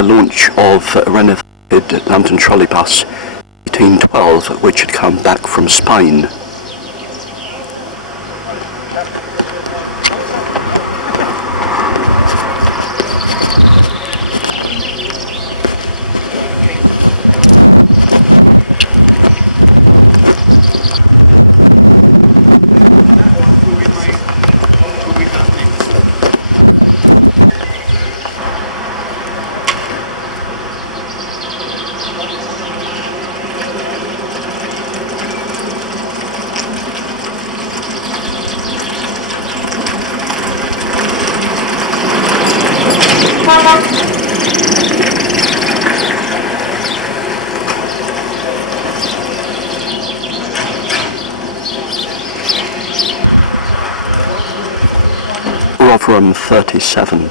the launch of a renovated London trolleybus 1812, which had come back from Spain. Rotherham 37.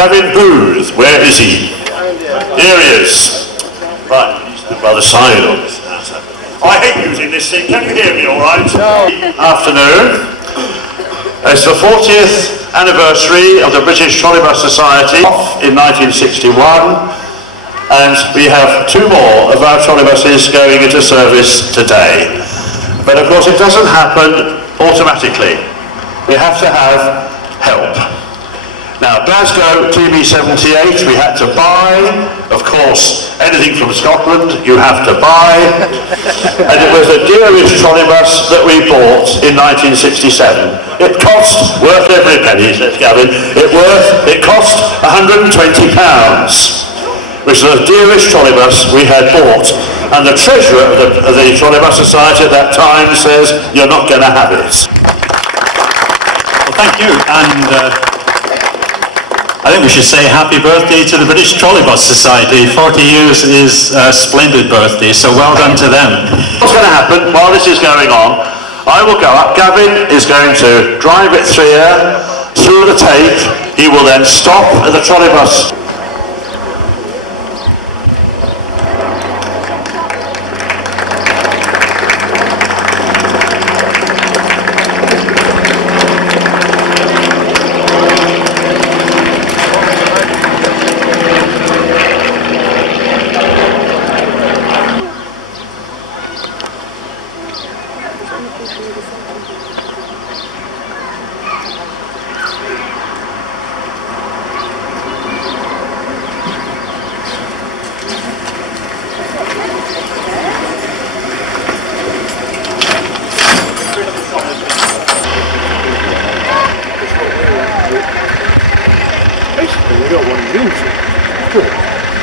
Gavin Booth, where is he? Here he is. Right, he's the other side of this. I hate using this thing. Can you hear me all right? No. Afternoon. It's the 40th anniversary of the British Trolleybus Society in 1961, and we have 2 more of our trolleybuses going into service today. But of course it doesn't happen automatically. We have to have help. Now, Glasgow TB78 we had to buy. Of course, anything from Scotland you have to buy. And it was the dearest trolleybus that we bought in 1967. It cost, worth every penny, says Gavin, it cost £120, which was the dearest trolleybus we had bought. And the treasurer of the Trolleybus Society at that time says, you're not going to have it. Well, thank you. And I think we should say happy birthday to the British Trolleybus Society. 40 years is a splendid birthday, so well done to them. What's going to happen while this is going on, I will go up, Gavin is going to drive it through here, through the tape, he will then stop at the trolleybus. Basically, we don't want to use it. But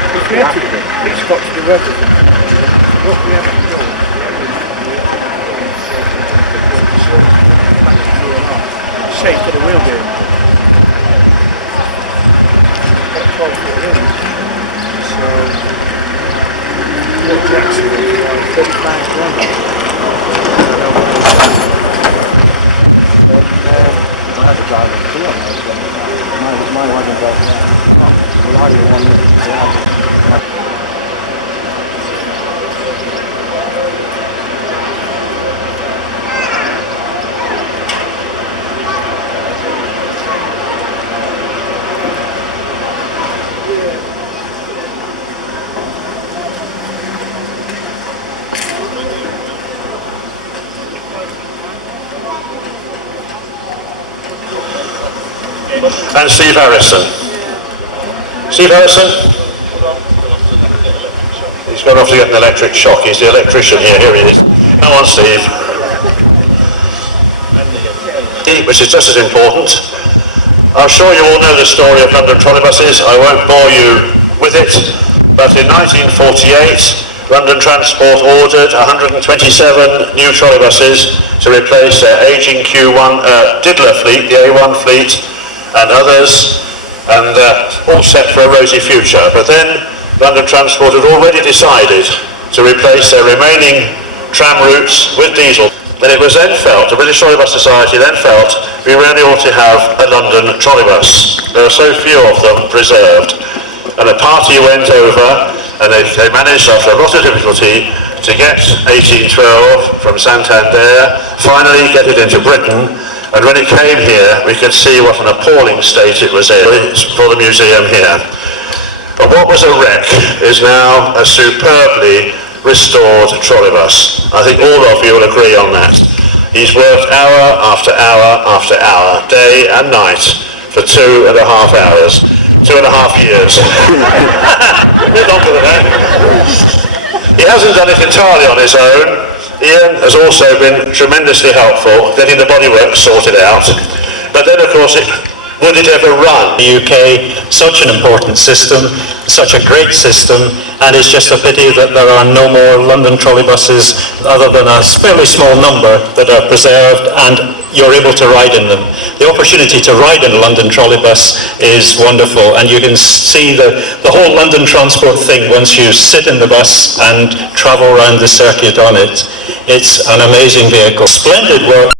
we created it. It's got to do everything. What we have to do is shape for the wheel game. Got 12 foot in. So, what Jackson is like 35 grand. I had a driver to do on my one above there. Well, I didn't want to have And Steve Harrison. Steve Harrison? He's gone off to get an electric shock. He's the electrician here. Here he is. Come on, Steve. Which is just as important. I'm sure you all know the story of London trolleybuses. I won't bore you with it. But in 1948, London Transport ordered 127 new trolleybuses to replace their aging Q1 Diddler fleet, the A1 fleet, and others, and all set for a rosy future. But then London Transport had already decided to replace their remaining tram routes with diesel. And it was then felt, the British Trolleybus Society then felt, we really ought to have a London trolleybus. There are so few of them preserved. And a party went over, and they managed, after a lot of difficulty, to get 1812 from Santander, finally get it into Britain. And when it came here, we could see what an appalling state it was in for the museum here. But what was a wreck is now a superbly restored trolleybus. I think all of you will agree on that. He's worked hour after hour after hour, day and night, for 2.5 hours. 2.5 years. A bit longer than that. He hasn't done it entirely on his own. Ian has also been tremendously helpful getting the bodywork sorted out. But then of course, would it ever run? The UK, such an important system, such a great system, and it's just a pity that there are no more London trolleybuses other than a fairly small number that are preserved and you're able to ride in them. The opportunity to ride in a London trolleybus is wonderful, and you can see the whole London transport thing once you sit in the bus and travel around the circuit on it. It's an amazing vehicle. Splendid work.